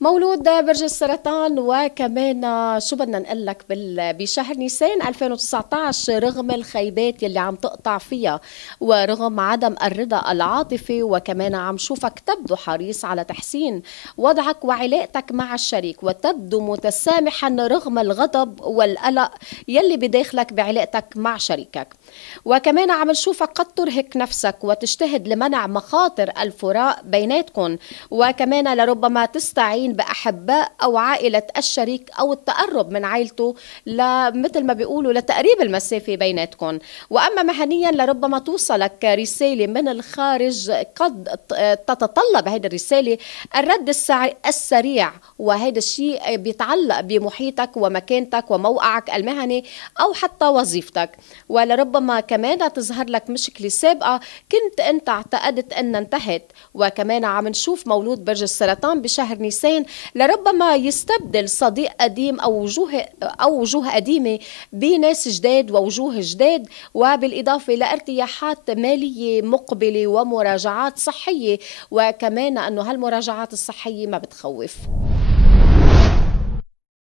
مولود برج السرطان، وكمان شو بدنا نقول لك بشهر نيسان 2019 رغم الخيبات يلي عم تقطع فيها ورغم عدم الرضا العاطفي، وكمان عم شوفك تبدو حريص على تحسين وضعك وعلاقتك مع الشريك، وتبدو متسامحا رغم الغضب والقلق يلي بداخلك بعلاقتك مع شريكك. وكمان عم نشوفك قد ترهق نفسك وتجتهد لمنع مخاطر الفراق بيناتكم، وكمان لربما تستعين بأحباء أو عائلة الشريك أو التقرب من عائلته مثل ما بيقولوا لتقريب المسافة بيناتكم. وأما مهنيا لربما توصلك رسالة من الخارج قد تتطلب هذه الرسالة الرد السريع، وهذا الشيء بيتعلق بمحيطك ومكانتك وموقعك المهني أو حتى وظيفتك. ولربما كمان تظهر لك مشكلة سابقة كنت أنت اعتقدت أن انتهت. وكمان عم نشوف مولود برج السرطان بشهر نيسان لربما يستبدل صديق قديم أو وجوه قديمة بناس جداد ووجوه جداد، وبالإضافة لارتياحات مالية مقبلة ومراجعات صحية، وكمان أنه هالمراجعات الصحية ما بتخوف.